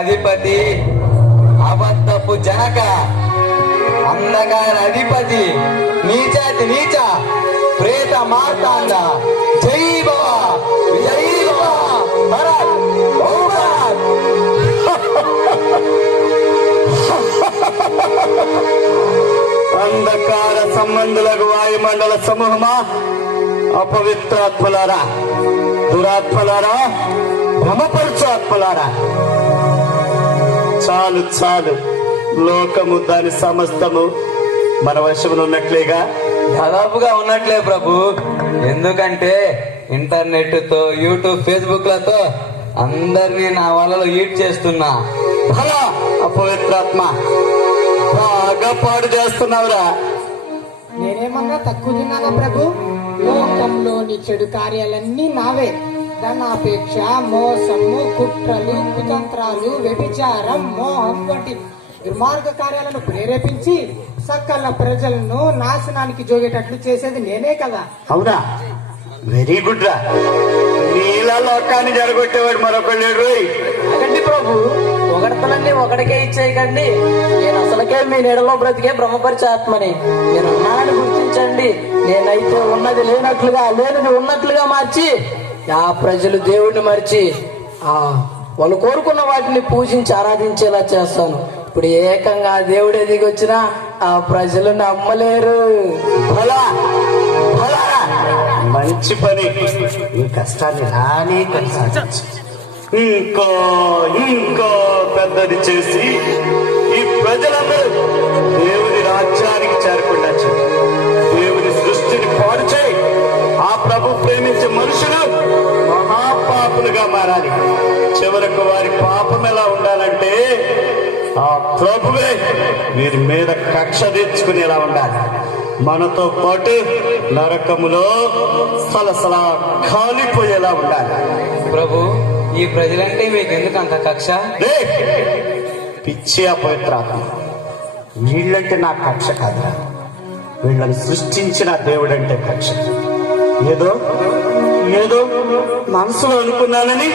అధిపతి అబద్ధపు జనక అంధకార అధిపతి నీచాతి నీచ ప్రేత మార్తాండ జై భవ జై భవ భరత్ ఓ భరత్. అంధకార సంబంధులకు వాయుమండల సమూహమా, అపవిత్రాత్మలారా, దురాత్మలారా, భ్రమపరచు ఆత్మలారా, చాలు చాలు. లోకము దాని సమస్తము మన వశమున ఉన్నట్లేగా. దాదాపుగా ఉన్నట్లే ప్రభు. ఎందుకంటే ఇంటర్నెట్ తో యూట్యూబ్ ఫేస్బుక్ లతో అందరినీ నా వలలో ఈడ్ చేస్తున్నా. అలా అపవిత్రాత్మ బాగా పాడు చేస్తున్నావురా. నేనేమన్నా తక్కువ తిన్నానా ప్రభు? లోకంలోని చెడు కార్యాలన్నీ నావే. ధనాపేక్ష, మోసము, కుట్రలు, కుతంత్రాలు, వ్యభిచారం, మోహం వంటి దుర్మార్గ కార్యాలను ప్రేరేపించి సకల ప్రజలను నాశనానికి జోగేటట్లు చేసేది నేనే కదా. అవునా? వెరీ గుడ్ రా. నీలా లోకాన్ని జరగొట్టేవాడు మరొకడు లేడు. అదండి ప్రభు, ఒకడతలన్నీ ఒకడికే ఇచ్చేయకండి. నేను అసలుకే మీ నీడలో బ్రతికే బ్రహ్మపరిచే ఆత్మని. నేను ఉన్నానని గుర్తించండి. నేనైతే ఉన్నది లేనట్లుగా, లేనిది ఉన్నట్లుగా మార్చి ఆ ప్రజలు దేవుడిని మరిచి వాళ్ళు కోరుకున్న వాటిని పూజించి ఆరాధించేలా చేస్తాను. ఇప్పుడు ఏకంగా దేవుడే దిగి వచ్చినా ఆ ప్రజలు నమ్మలేరు. మంచి పని. ఈ కష్టాన్ని రాని కొనసాగించు. ఇంకో ఇంకో పెద్దది చేసి ఈ ప్రజలందరూ దేవుని రాజ్యానికి చేరకుండా చేయి. దేవుని సృష్టిని పాడు చేయి. ఆ ప్రభు ప్రేమించే మనుషులు మహాపాపులుగా మారాలి. చివరకు వారి పాపం ఎలా ఉండాలంటే ఆ ప్రభువే వీరి మీద కక్ష తీర్చుకునేలా ఉండాలి. మనతో పాటు నరకములో సలసలా కాలిపోయేలా ఉండాలి. ప్రభు, ఈ ప్రజలంటే మీకు ఎందుకు అంత కక్ష? పిచ్చి అపవిత్రాత్మ, వీళ్ళంటే నా కక్ష కాదురా. వీళ్ళని సృష్టించిన దేవుడంటే కక్ష. ఏదో ఏదో మనసులో అనుకున్నానని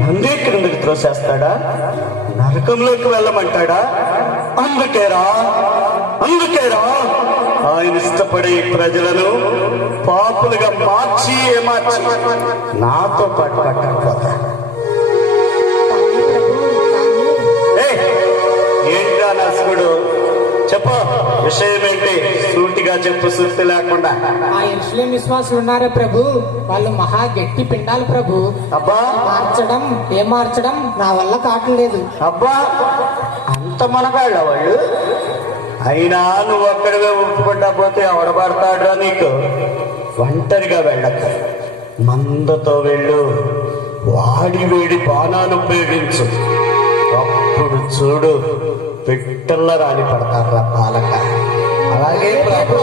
నందే క్రిందకి త్రోసేస్తాడా? నరకంలోకి వెళ్ళమంటాడా? అందుకేరా ఆయన ఇష్టపడే ప్రజలను పాపులుగా మార్చి నాతో పాటు పట్టకపోతా. ఏంటా నసుకుడు? చెప్పు, విషయం ఏంటి? సూటిగా చెప్పు, సూటి లేకుండా. ఆ ఇరుషులేం విశ్వాసులు ఉన్నారా ప్రభు? వాళ్ళు మహా గట్టి పిండాలి ప్రభు. అబ్బా, మార్చడం నా వల్ల కావట్లేదు. అబ్బా, అంత మనగాళ్ళ వాళ్ళు. అయినా నువ్వు ఒక్కడిగా ఒప్పుకుంటా పోతే ఎవడబడతాడ్రా నీకు? ఒంటరిగా వెళ్ళక, మందతో వెళ్ళు. వాడి వేడి బాణాలు ఉపయోగించు. అప్పుడు చూడు, పిట్టల్లో రాలి పడతారా పాలక. అలాగే ప్రభు.